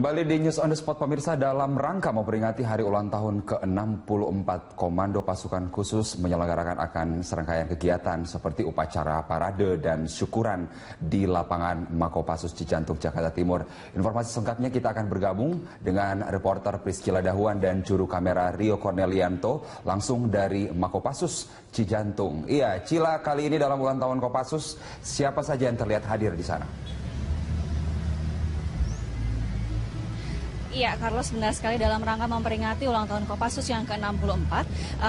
Kembali di News on the Spot pemirsa, dalam rangka memperingati hari ulang tahun ke-64 Komando Pasukan Khusus menyelenggarakan akan serangkaian kegiatan seperti upacara parade dan syukuran di lapangan Makopasus Cijantung, Jakarta Timur. Informasi selengkapnya kita akan bergabung dengan reporter Priscila Dahuan dan juru kamera Rio Cornelianto langsung dari Makopasus Cijantung. Iya, Cila, kali ini dalam ulang tahun Kopassus, siapa saja yang terlihat hadir di sana? Iya, Carlos, benar sekali dalam rangka memperingati ulang tahun Kopassus yang ke-64.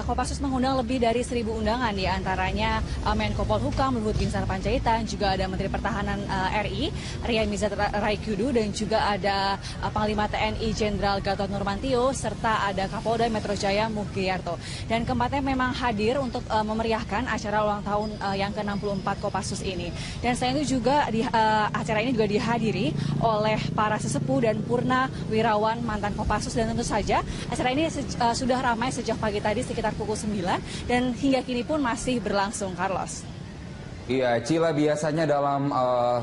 Kopassus mengundang lebih dari 1.000 undangan, di antaranya Menko Polhukam Luhut Binsar Panjaitan, juga ada Menteri Pertahanan RI Ria Mizar Raikudu, dan juga ada Panglima TNI Jenderal Gatot Nurmantio, serta ada Kapolda Metro Jaya Mugyarto. Dan keempatnya memang hadir untuk memeriahkan acara ulang tahun yang ke-64 Kopassus ini. Dan selain itu juga acara ini juga dihadiri oleh para sesepuh dan purna wirawan mantan Kopassus, dan tentu saja acara ini sudah ramai sejak pagi tadi sekitar pukul 9 dan hingga kini pun masih berlangsung, Carlos. Iya, Cila, biasanya dalam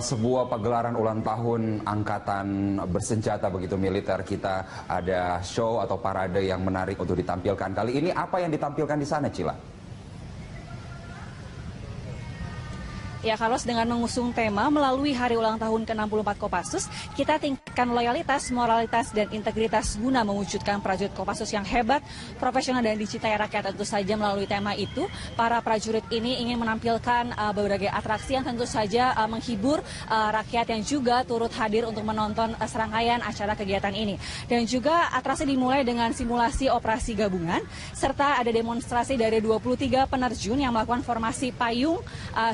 sebuah pagelaran ulang tahun angkatan bersenjata begitu militer, kita ada show atau parade yang menarik untuk ditampilkan. Kali ini apa yang ditampilkan di sana, Cila? Ya, Carlos, dengan mengusung tema melalui hari ulang tahun ke-64 Kopassus, kita tingkatkan loyalitas, moralitas, dan integritas guna mewujudkan prajurit Kopassus yang hebat, profesional, dan dicintai rakyat. Tentu saja melalui tema itu, para prajurit ini ingin menampilkan berbagai atraksi yang tentu saja menghibur rakyat yang juga turut hadir untuk menonton serangkaian acara kegiatan ini. Dan juga atraksi dimulai dengan simulasi operasi gabungan, serta ada demonstrasi dari 23 penerjun yang melakukan formasi payung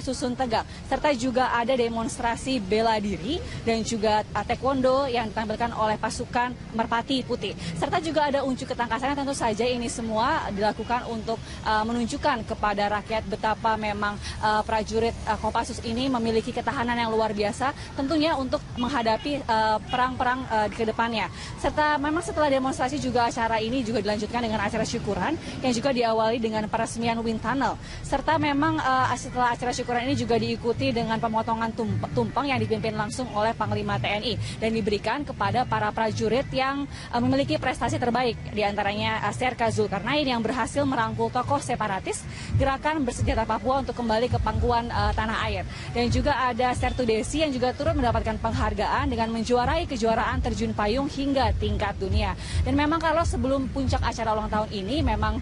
susun tegak. Serta juga ada demonstrasi bela diri dan juga taekwondo yang ditampilkan oleh pasukan Merpati Putih. Serta juga ada unjuk ketangkasan, tentu saja ini semua dilakukan untuk menunjukkan kepada rakyat betapa memang prajurit Kopassus ini memiliki ketahanan yang luar biasa tentunya untuk menghadapi perang-perang ke depannya. Serta memang setelah demonstrasi juga acara ini juga dilanjutkan dengan acara syukuran yang juga diawali dengan peresmian wind tunnel. Serta memang setelah acara syukuran ini juga diikuti dengan pemotongan tumpeng yang dipimpin langsung oleh Panglima TNI dan diberikan kepada para prajurit yang memiliki prestasi terbaik, diantaranya Serka Zulkarnain yang berhasil merangkul tokoh separatis gerakan bersenjata Papua untuk kembali ke pangkuan tanah air. Dan juga ada Sertu Desi yang juga turut mendapatkan penghargaan dengan menjuarai kejuaraan terjun payung hingga tingkat dunia. Dan memang kalau sebelum puncak acara ulang tahun ini memang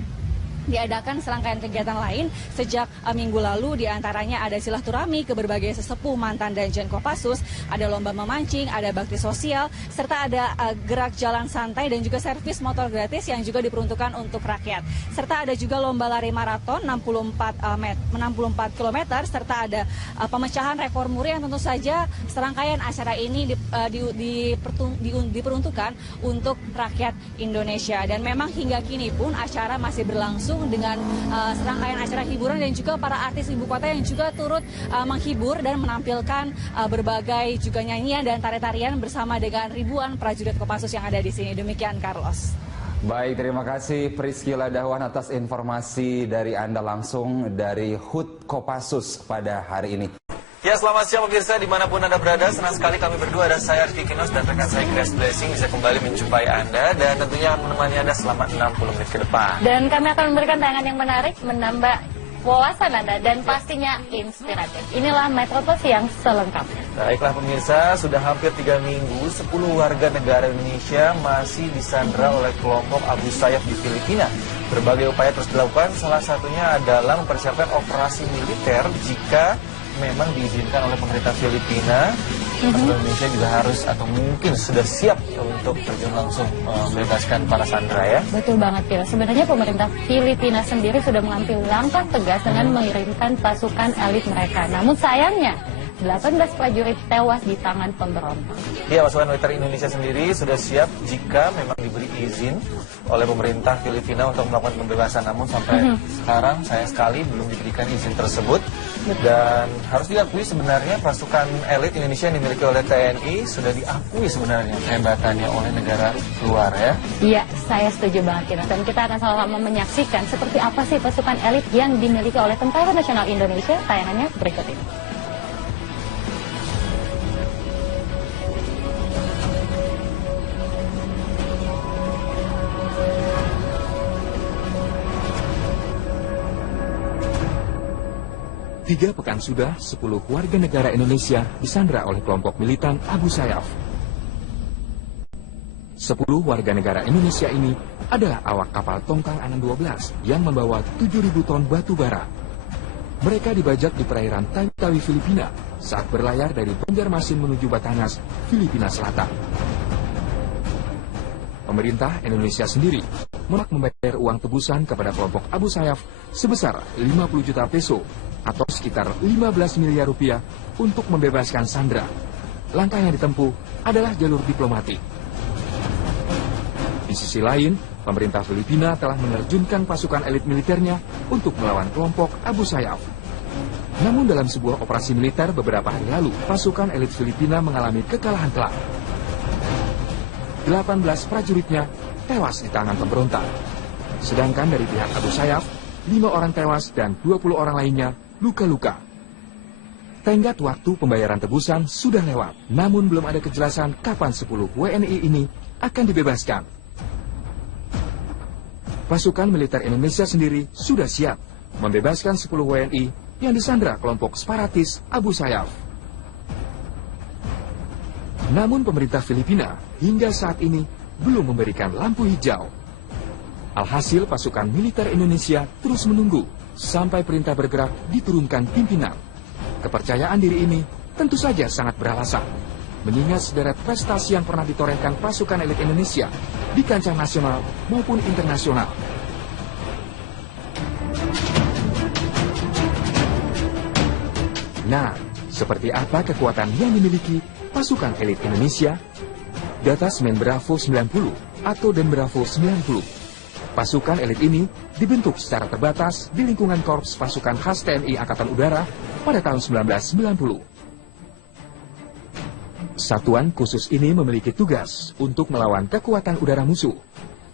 diadakan serangkaian kegiatan lain sejak minggu lalu, diantaranya ada silaturahmi ke berbagai sesepuh mantan Danjen Kopassus, ada lomba memancing, ada bakti sosial, serta ada gerak jalan santai dan juga servis motor gratis yang juga diperuntukkan untuk rakyat. Serta ada juga lomba lari maraton 64 km, serta ada pemecahan rekor muri yang tentu saja serangkaian acara ini diperuntukkan untuk rakyat Indonesia. Dan memang hingga kini pun acara masih berlangsung dengan serangkaian acara hiburan dan juga para artis ibu kota yang juga turut menghibur dan menampilkan berbagai juga nyanyian dan tarian-tarian bersama dengan ribuan prajurit Kopassus yang ada di sini. Demikian, Carlos. Baik, terima kasih Priscila Dahuan atas informasi dari Anda langsung dari HUT Kopassus pada hari ini. Ya, selamat siang pemirsa dimanapun Anda berada. Senang sekali kami berdua, ada saya Arti Kinos dan rekan saya Grace Blessing bisa kembali menjumpai Anda dan tentunya menemani Anda selama 60 menit ke depan. Dan kami akan memberikan tayangan yang menarik, menambah wawasan Anda dan pastinya inspiratif. Inilah Metropolis yang selengkapnya. Baiklah pemirsa, sudah hampir 3 minggu 10 warga negara Indonesia masih disandra oleh kelompok Abu Sayyaf di Filipina. Berbagai upaya terus dilakukan, salah satunya adalah mempersiapkan operasi militer jika memang diizinkan oleh pemerintah Filipina. Masyarakat Indonesia juga harus atau mungkin sudah siap untuk terjun langsung membebaskan para sandera, ya. Betul banget, Pil. Sebenarnya pemerintah Filipina sendiri sudah mengambil langkah tegas dengan mengirimkan pasukan elit mereka. Namun sayangnya 18 prajurit tewas di tangan pemberontak. Ya, pasukan militer Indonesia sendiri sudah siap jika memang diberi izin oleh pemerintah Filipina untuk melakukan pembebasan. Namun sampai sekarang sayang sekali belum diberikan izin tersebut. Dan harus diakui sebenarnya pasukan elit Indonesia yang dimiliki oleh TNI sudah diakui sebenarnya kehebatannya oleh negara luar, ya. Iya, saya setuju banget, Kina. Dan kita akan sama-sama menyaksikan seperti apa sih pasukan elit yang dimiliki oleh Tentara Nasional Indonesia. Tayangannya berikut ini. 3 pekan sudah, 10 warga negara Indonesia disandra oleh kelompok militan Abu Sayyaf. 10 warga negara Indonesia ini adalah awak kapal Tongkang Anang 12 yang membawa 7.000 ton batu bara. Mereka dibajak di perairan Tawi-Tawi, Filipina saat berlayar dari Banjarmasin menuju Batanas, Filipina Selatan. Pemerintah Indonesia sendiri menolak membayar uang tebusan kepada kelompok Abu Sayyaf sebesar 50 juta peso atau sekitar 15 miliar rupiah untuk membebaskan sandera. Langkah yang ditempuh adalah jalur diplomatik. Di sisi lain, pemerintah Filipina telah menerjunkan pasukan elit militernya untuk melawan kelompok Abu Sayyaf. Namun dalam sebuah operasi militer beberapa hari lalu, pasukan elit Filipina mengalami kekalahan telak. 18 prajuritnya tewas di tangan pemberontak. Sedangkan dari pihak Abu Sayyaf, 5 orang tewas dan 20 orang lainnya luka-luka. Tenggat waktu pembayaran tebusan sudah lewat, namun belum ada kejelasan kapan 10 WNI ini akan dibebaskan. Pasukan militer Indonesia sendiri sudah siap membebaskan 10 WNI yang disandra kelompok separatis Abu Sayyaf. Namun pemerintah Filipina hingga saat ini belum memberikan lampu hijau. Alhasil pasukan militer Indonesia terus menunggu sampai perintah bergerak diturunkan pimpinan. Kepercayaan diri ini tentu saja sangat beralasan, mengingat sederet prestasi yang pernah ditorehkan pasukan elit Indonesia di kancah nasional maupun internasional. Nah, seperti apa kekuatan yang dimiliki pasukan elit Indonesia? Data Semen Bravo 90 atau Den Bravo 90. Pasukan elit ini dibentuk secara terbatas di lingkungan Korps Pasukan Khas TNI Angkatan Udara pada tahun 1990. Satuan khusus ini memiliki tugas untuk melawan kekuatan udara musuh.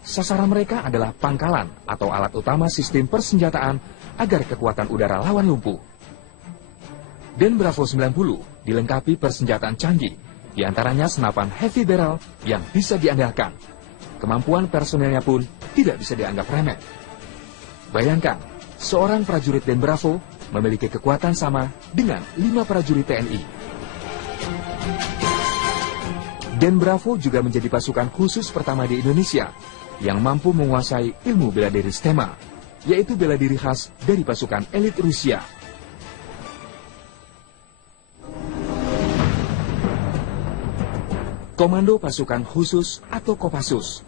Sasaran mereka adalah pangkalan atau alat utama sistem persenjataan agar kekuatan udara lawan lumpuh. Den Bravo 90 dilengkapi persenjataan canggih, diantaranya senapan heavy barrel yang bisa diandalkan. Kemampuan personelnya pun tidak bisa dianggap remeh. Bayangkan, seorang prajurit Den Bravo memiliki kekuatan sama dengan 5 prajurit TNI. Den Bravo juga menjadi pasukan khusus pertama di Indonesia yang mampu menguasai ilmu bela diri STEMA, yaitu bela diri khas dari pasukan elit Rusia. Komando Pasukan Khusus atau Kopassus,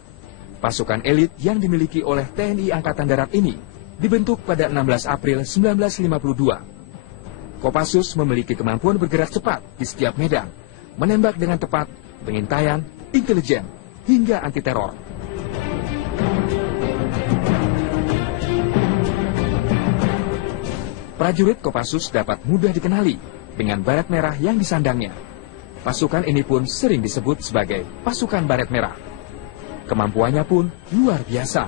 pasukan elit yang dimiliki oleh TNI Angkatan Darat ini dibentuk pada 16 April 1952. Kopassus memiliki kemampuan bergerak cepat di setiap medan, menembak dengan tepat, pengintaian, intelijen, hingga anti-teror. Prajurit Kopassus dapat mudah dikenali dengan baret merah yang disandangnya. Pasukan ini pun sering disebut sebagai pasukan baret merah. Kemampuannya pun luar biasa.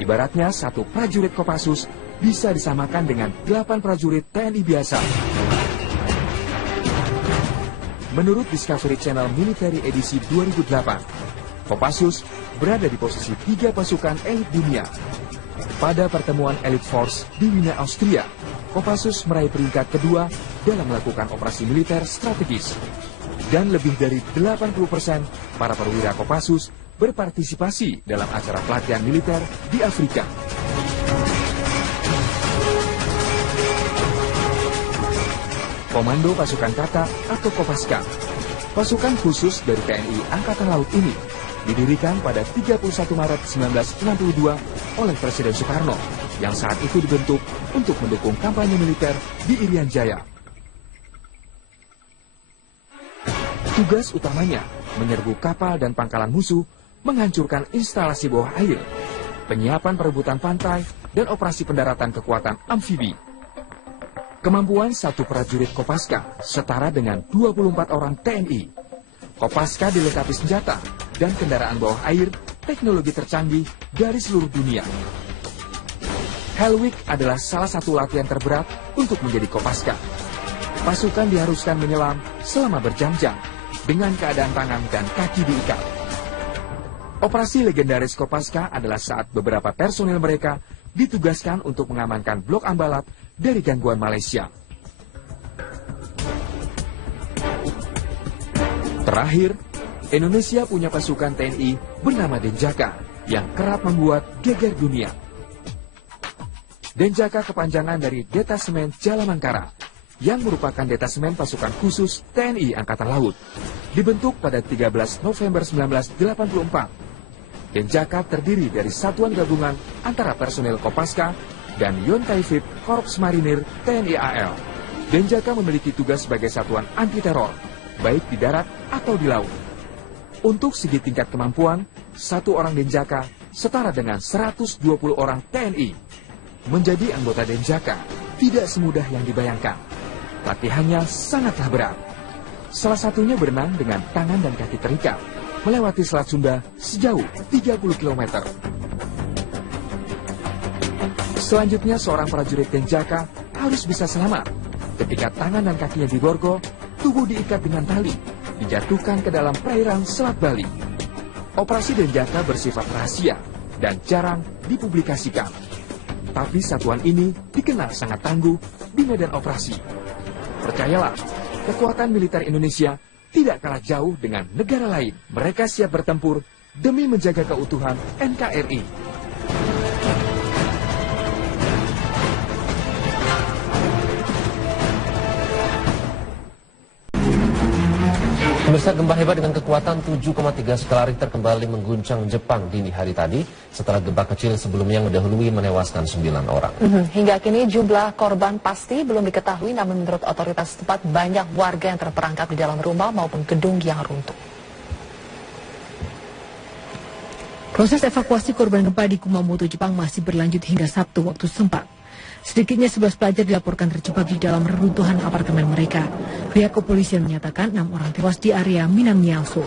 Ibaratnya satu prajurit Kopassus bisa disamakan dengan 8 prajurit TNI biasa. Menurut Discovery Channel Military edisi 2008, Kopassus berada di posisi 3 pasukan elit dunia. Pada pertemuan Elite Force di Wiener, Austria, Kopassus meraih peringkat kedua dalam melakukan operasi militer strategis. Dan lebih dari 80% para perwira Kopassus berpartisipasi dalam acara pelatihan militer di Afrika. Komando Pasukan Kata atau Kopaska, pasukan khusus dari TNI Angkatan Laut ini didirikan pada 31 Maret 1962 oleh Presiden Soekarno yang saat itu dibentuk untuk mendukung kampanye militer di Irian Jaya. Tugas utamanya menyerbu kapal dan pangkalan musuh, menghancurkan instalasi bawah air, penyiapan perebutan pantai, dan operasi pendaratan kekuatan amfibi. Kemampuan satu prajurit Kopaska setara dengan 24 orang TNI. Kopaska dilengkapi senjata dan kendaraan bawah air teknologi tercanggih dari seluruh dunia. Hellweek adalah salah satu latihan terberat untuk menjadi Kopaska. Pasukan diharuskan menyelam selama berjam-jam dengan keadaan tangan dan kaki diikat. Operasi legendaris Kopaska adalah saat beberapa personil mereka ditugaskan untuk mengamankan blok Ambalat dari gangguan Malaysia. Terakhir, Indonesia punya pasukan TNI bernama Denjaka yang kerap membuat geger dunia. Denjaka kepanjangan dari Detasemen Jalamangkara yang merupakan detasemen pasukan khusus TNI Angkatan Laut. Dibentuk pada 13 November 1984. Denjaka terdiri dari satuan gabungan antara personel Kopaska dan Yonkaifib Korps Marinir TNI AL. Denjaka memiliki tugas sebagai satuan anti-teror, baik di darat atau di laut. Untuk segi tingkat kemampuan, satu orang Denjaka setara dengan 120 orang TNI. Menjadi anggota Denjaka tidak semudah yang dibayangkan. Latihannya sangatlah berat. Salah satunya berenang dengan tangan dan kaki terikat, melewati Selat Sunda sejauh 30 km. Selanjutnya seorang prajurit Denjaka harus bisa selamat. Ketika tangan dan kakinya diborgol, tubuh diikat dengan tali, dijatuhkan ke dalam perairan Selat Bali. Operasi Denjaka bersifat rahasia dan jarang dipublikasikan. Tapi satuan ini dikenal sangat tangguh di medan operasi. Percayalah, kekuatan militer Indonesia tidak kalah jauh dengan negara lain. Mereka siap bertempur demi menjaga keutuhan NKRI. Pemirsa, gempa hebat dengan kekuatan 7,3 skala Richter kembali mengguncang Jepang dini hari tadi setelah gempa kecil sebelumnya mendahului menewaskan 9 orang. Hingga kini jumlah korban pasti belum diketahui, namun menurut otoritas setempat banyak warga yang terperangkap di dalam rumah maupun gedung yang runtuh. Proses evakuasi korban gempa di Kumamoto, Jepang masih berlanjut hingga Sabtu waktu setempat. Sedikitnya 11 pelajar dilaporkan terjebak di dalam reruntuhan apartemen mereka. Pihak kepolisian menyatakan 6 orang tewas di area Minamiaso.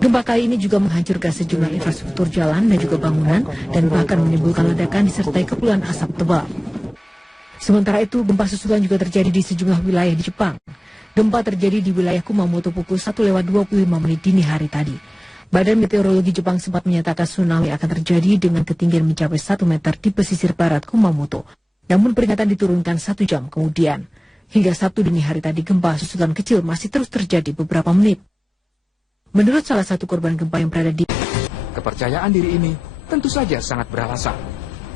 Gempa kali ini juga menghancurkan sejumlah infrastruktur jalan dan juga bangunan, dan bahkan menimbulkan ledakan disertai kepulan asap tebal. Sementara itu, gempa susulan juga terjadi di sejumlah wilayah di Jepang. Gempa terjadi di wilayah Kumamoto pukul 1:25 dini hari tadi. Badan Meteorologi Jepang sempat menyatakan tsunami akan terjadi dengan ketinggian mencapai 1 meter di pesisir barat Kumamoto. Namun peringatan diturunkan 1 jam kemudian. Hingga Sabtu dini hari tadi, gempa susulan kecil masih terus terjadi beberapa menit. Menurut salah satu korban gempa yang berada di... Kepercayaan diri ini tentu saja sangat beralasan.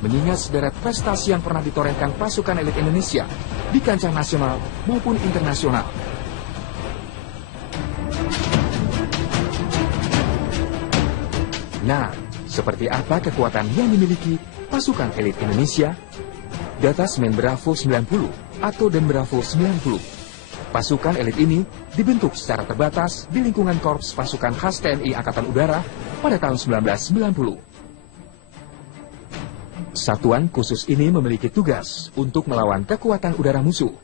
Mengingat sederet prestasi yang pernah ditorehkan pasukan elit Indonesia di kancah nasional maupun internasional. Nah, seperti apa kekuatan yang dimiliki pasukan elit Indonesia? Detasemen Bravo 90 atau Den Bravo 90. Pasukan elit ini dibentuk secara terbatas di lingkungan Korps Pasukan Khas TNI Angkatan Udara pada tahun 1990. Satuan khusus ini memiliki tugas untuk melawan kekuatan udara musuh.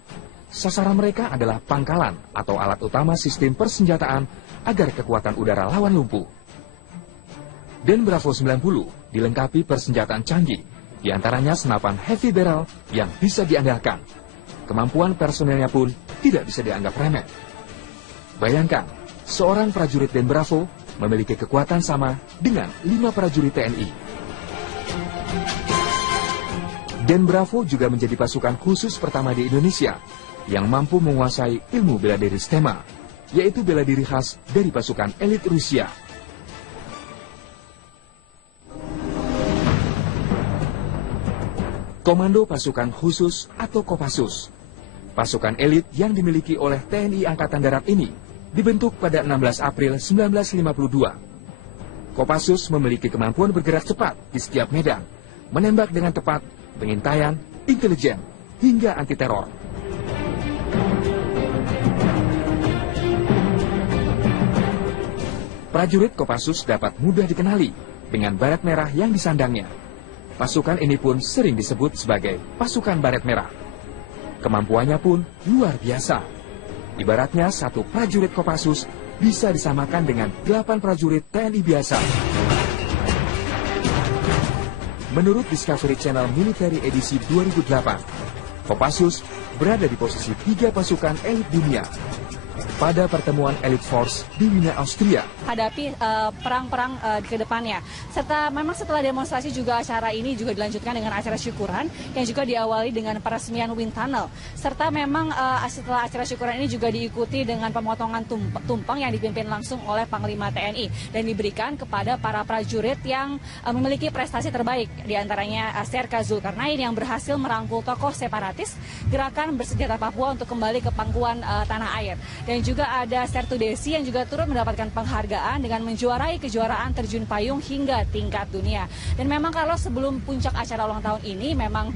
Sasaran mereka adalah pangkalan atau alat utama sistem persenjataan agar kekuatan udara lawan lumpuh. Den Bravo 90 dilengkapi persenjataan canggih, diantaranya senapan heavy barrel yang bisa diandalkan. Kemampuan personelnya pun tidak bisa dianggap remeh. Bayangkan, seorang prajurit Den Bravo memiliki kekuatan sama dengan 5 prajurit TNI. Den Bravo juga menjadi pasukan khusus pertama di Indonesia yang mampu menguasai ilmu bela diri STEMA, yaitu bela diri khas dari pasukan elit Rusia. Komando Pasukan Khusus atau Kopassus. Pasukan elit yang dimiliki oleh TNI Angkatan Darat ini dibentuk pada 16 April 1952. Kopassus memiliki kemampuan bergerak cepat di setiap medan, menembak dengan tepat, pengintaian, intelijen, hingga anti-teror. Prajurit Kopassus dapat mudah dikenali dengan baret merah yang disandangnya. Pasukan ini pun sering disebut sebagai pasukan baret merah. Kemampuannya pun luar biasa. Ibaratnya satu prajurit Kopassus bisa disamakan dengan 8 prajurit TNI biasa. Menurut Discovery Channel Military edisi 2008, Kopassus berada di posisi 3 pasukan elit dunia. pada pertemuan Elite Force di Wiener, Austria. Hadapi perang-perang ke depannya. Serta memang setelah demonstrasi juga acara ini juga dilanjutkan dengan acara syukuran yang juga diawali dengan peresmian wind tunnel. Serta memang setelah acara syukuran ini juga diikuti dengan pemotongan tumpeng yang dipimpin langsung oleh Panglima TNI dan diberikan kepada para prajurit yang memiliki prestasi terbaik, diantaranya Serka Zulkarnain yang berhasil merangkul tokoh separatis gerakan bersenjata Papua untuk kembali ke pangkuan tanah air. Dan juga ada Sertu Desi yang juga turut mendapatkan penghargaan dengan menjuarai kejuaraan terjun payung hingga tingkat dunia. Dan memang kalau sebelum puncak acara ulang tahun ini memang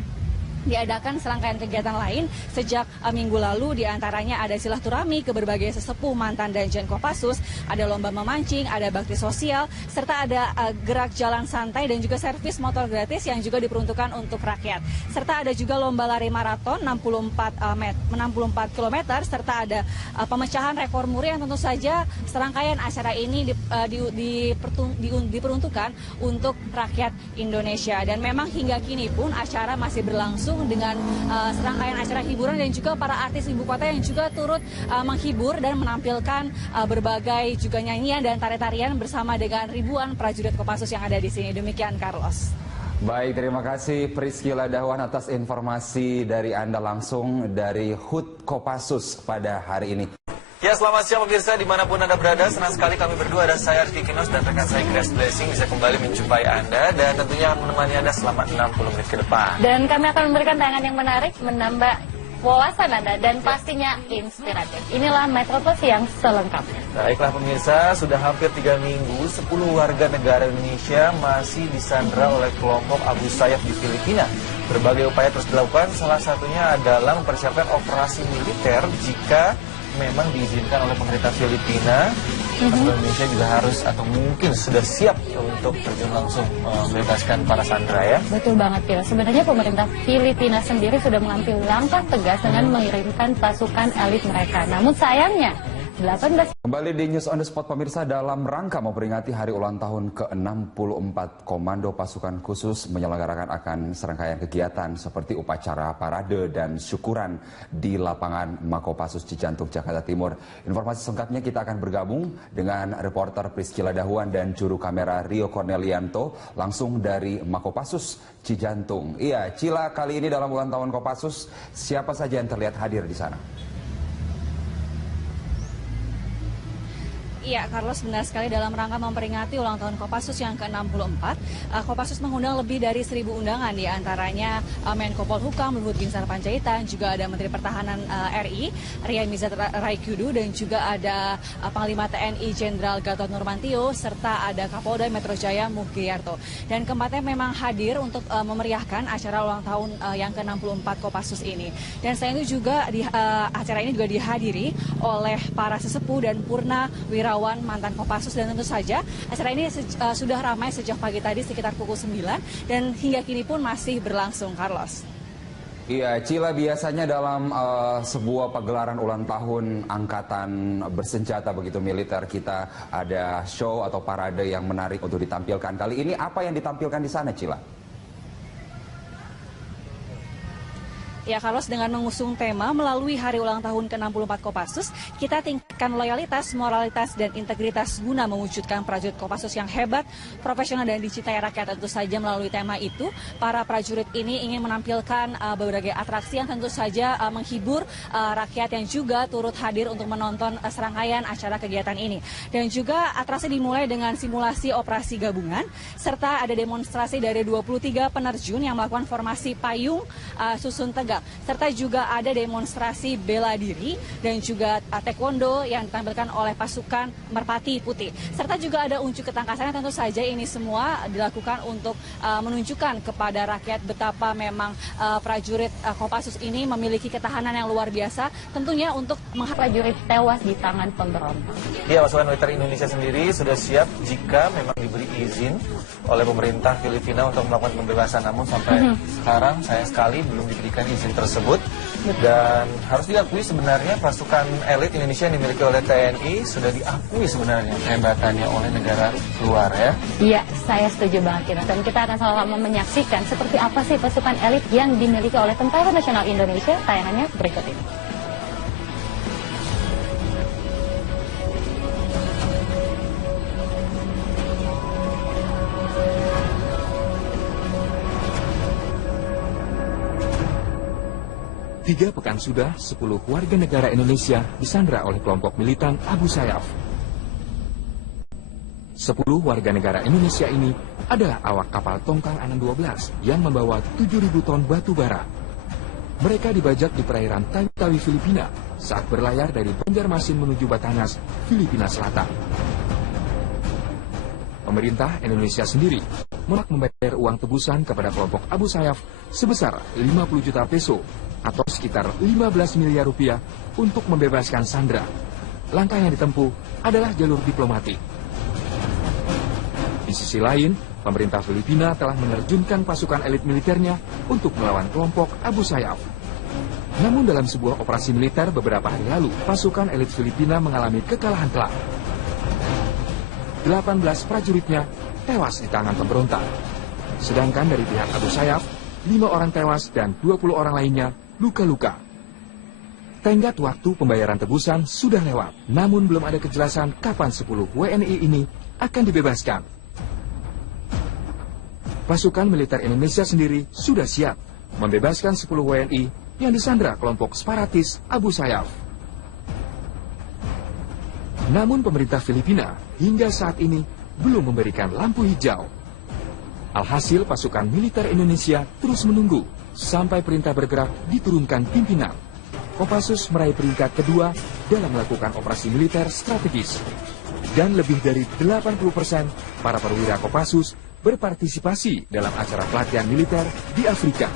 diadakan serangkaian kegiatan lain sejak minggu lalu, diantaranya ada silaturahmi ke berbagai sesepuh mantan Danjen Kopassus, ada lomba memancing, ada bakti sosial, serta ada gerak jalan santai dan juga servis motor gratis yang juga diperuntukkan untuk rakyat. Serta ada juga lomba lari maraton 64 km, serta ada pemecahan rekor muri yang tentu saja serangkaian acara ini diperuntukkan untuk rakyat Indonesia. Dan memang hingga kini pun acara masih berlangsung dengan serangkaian acara hiburan dan juga para artis ibu kota yang juga turut menghibur dan menampilkan berbagai juga nyanyian dan tarian-tarian bersama dengan ribuan prajurit Kopassus yang ada di sini. Demikian, Carlos. Baik, terima kasih Priscila Dahwan atas informasi dari Anda langsung dari HUT Kopassus pada hari ini. Ya, selamat siang pemirsa dimanapun Anda berada. Senang sekali kami berdua, ada saya Arti Kinos dan rekan saya Grace Blessing bisa kembali menjumpai Anda dan tentunya akan menemani Anda selama 60 menit ke depan. Dan kami akan memberikan tayangan yang menarik, menambah wawasan Anda dan pastinya inspiratif. Inilah Metropos yang selengkapnya. Baiklah pemirsa, sudah hampir 3 minggu 10 warga negara Indonesia masih disandra oleh kelompok Abu Sayyaf di Filipina. Berbagai upaya terus dilakukan, salah satunya adalah mempersiapkan operasi militer jika memang diizinkan oleh pemerintah Filipina. Indonesia juga harus atau mungkin sudah siap untuk terjun langsung membebaskan para sandera ya. Betul banget, Pil. Sebenarnya pemerintah Filipina sendiri sudah mengambil langkah tegas dengan mengirimkan pasukan elit mereka. Namun sayangnya 18. Kembali di News on the Spot pemirsa, dalam rangka memperingati hari ulang tahun ke-64 Komando Pasukan Khusus menyelenggarakan akan serangkaian kegiatan seperti upacara parade dan syukuran di lapangan Makopassus Cijantung, Jakarta Timur. Informasi selengkapnya kita akan bergabung dengan reporter Priscila Dahwan dan juru kamera Rio Cornelianto langsung dari Makopassus Cijantung. Iya, Cila, kali ini dalam ulang tahun Kopassus, siapa saja yang terlihat hadir di sana? Iya, Carlos, benar sekali dalam rangka memperingati ulang tahun Kopassus yang ke-64. Kopassus mengundang lebih dari 1.000 undangan, di antaranya Menko Polhukam Luhut Binsar Panjaitan, juga ada Menteri Pertahanan RI, Ria Mizar Raikudu, dan juga ada Panglima TNI Jenderal Gatot Nurmantio, serta ada Kapolda Metro Jaya Mugyarto. Dan keempatnya memang hadir untuk memeriahkan acara ulang tahun yang ke-64 Kopassus ini. Dan selain itu juga acara ini juga dihadiri oleh para sesepuh dan purna wirawan mantan Kopassus, dan tentu saja acara ini sudah ramai sejak pagi tadi sekitar pukul 9 dan hingga kini pun masih berlangsung, Carlos. Iya, Cila, biasanya dalam sebuah pagelaran ulang tahun angkatan bersenjata begitu militer kita ada show atau parade yang menarik untuk ditampilkan. Kali ini apa yang ditampilkan di sana, Cila? Ya, Carlos, dengan mengusung tema melalui hari ulang tahun ke-64 Kopassus, kita tingkatkan loyalitas, moralitas, dan integritas guna mewujudkan prajurit Kopassus yang hebat, profesional, dan dicintai rakyat. Tentu saja melalui tema itu, para prajurit ini ingin menampilkan berbagai atraksi yang tentu saja menghibur rakyat yang juga turut hadir untuk menonton serangkaian acara kegiatan ini. Dan juga atraksi dimulai dengan simulasi operasi gabungan, serta ada demonstrasi dari 23 penerjun yang melakukan formasi payung susun tegak. Serta juga ada demonstrasi bela diri dan juga taekwondo yang ditampilkan oleh pasukan Merpati Putih. Serta juga ada unjuk ketangkasan yang tentu saja ini semua dilakukan untuk menunjukkan kepada rakyat betapa memang prajurit Kopassus ini memiliki ketahanan yang luar biasa, tentunya untuk prajurit tewas di tangan pemberontak. Ya, pasukan militer Indonesia sendiri sudah siap jika memang diberi izin oleh pemerintah Filipina untuk melakukan pembebasan. Namun sampai sekarang sayang sekali belum diberikan izin tersebut. Dan harus diakui sebenarnya pasukan elit Indonesia yang dimiliki oleh TNI sudah diakui sebenarnya kehebatannya oleh negara luar ya. Iya, saya setuju banget, Kina. Dan kita akan sama-sama menyaksikan seperti apa sih pasukan elit yang dimiliki oleh Tentara Nasional Indonesia. Tayangannya berikut ini. 3 pekan sudah 10 warga negara Indonesia disandra oleh kelompok militan Abu Sayyaf. 10 warga negara Indonesia ini adalah awak kapal tongkang Anang 12 yang membawa 7.000 ton batu bara. Mereka dibajak di perairan Tawi-Tawi, Filipina saat berlayar dari Banjarmasin menuju Batanas, Filipina Selatan. Pemerintah Indonesia sendiri menolak membayar uang tebusan kepada kelompok Abu Sayyaf sebesar 50 juta peso atau sekitar 15 miliar rupiah untuk membebaskan sandera. Langkah yang ditempuh adalah jalur diplomatik. Di sisi lain, pemerintah Filipina telah menerjunkan pasukan elit militernya untuk melawan kelompok Abu Sayyaf. Namun dalam sebuah operasi militer beberapa hari lalu, pasukan elit Filipina mengalami kekalahan telak. 18 prajuritnya tewas di tangan pemberontak. Sedangkan dari pihak Abu Sayyaf, 5 orang tewas dan 20 orang lainnya luka-luka. Tenggat waktu pembayaran tebusan sudah lewat, namun belum ada kejelasan kapan 10 WNI ini akan dibebaskan. Pasukan militer Indonesia sendiri sudah siap membebaskan 10 WNI yang disandra kelompok separatis Abu Sayyaf. Namun pemerintah Filipina hingga saat ini belum memberikan lampu hijau. Alhasil pasukan militer Indonesia terus menunggu sampai perintah bergerak diturunkan pimpinan. Kopassus meraih peringkat kedua dalam melakukan operasi militer strategis. Dan lebih dari 80% para perwira Kopassus berpartisipasi dalam acara pelatihan militer di Afrika.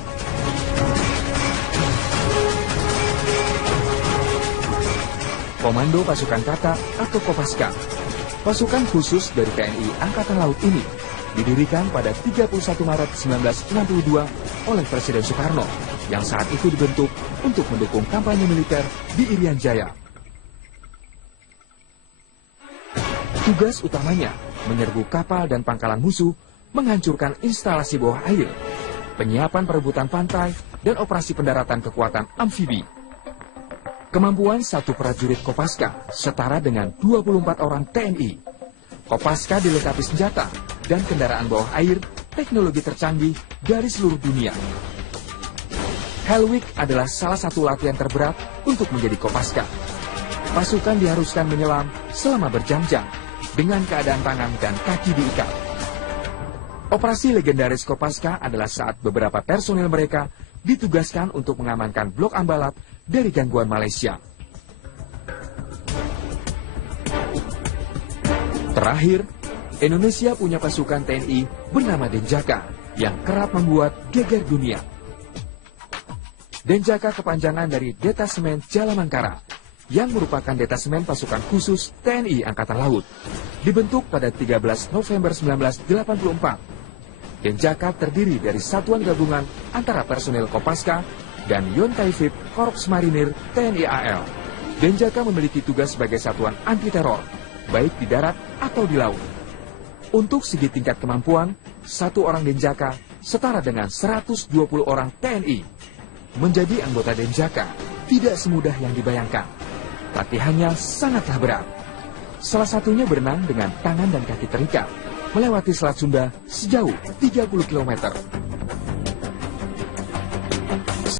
Komando Pasukan Kata atau Kopaska, pasukan khusus dari TNI Angkatan Laut ini didirikan pada 31 Maret 1962 oleh Presiden Soekarno yang saat itu dibentuk untuk mendukung kampanye militer di Irian Jaya. Tugas utamanya menyerbu kapal dan pangkalan musuh, menghancurkan instalasi bawah air, penyiapan perebutan pantai, dan operasi pendaratan kekuatan amfibi. Kemampuan satu prajurit Kopaska setara dengan 24 orang TNI. Kopaska dilengkapi senjata dan kendaraan bawah air teknologi tercanggih dari seluruh dunia. Hell Week adalah salah satu latihan terberat untuk menjadi Kopaska. Pasukan diharuskan menyelam selama berjam-jam dengan keadaan tangan dan kaki diikat. Operasi legendaris Kopaska adalah saat beberapa personil mereka ditugaskan untuk mengamankan blok Ambalat dari gangguan Malaysia. Terakhir, Indonesia punya pasukan TNI bernama Denjaka yang kerap membuat geger dunia. Denjaka kepanjangan dari Detasemen Jalamangkara yang merupakan detasemen pasukan khusus TNI Angkatan Laut. Dibentuk pada 13 November 1984. Denjaka terdiri dari satuan gabungan antara personil Kopaska dan Yonkaifib Korps Marinir TNI AL. Denjaka memiliki tugas sebagai satuan anti-teror, baik di darat atau di laut. Untuk segi tingkat kemampuan, satu orang Denjaka setara dengan 120 orang TNI. Menjadi anggota Denjaka tidak semudah yang dibayangkan. Latihannya sangatlah berat. Salah satunya berenang dengan tangan dan kaki terikat, melewati Selat Sunda sejauh 30 km.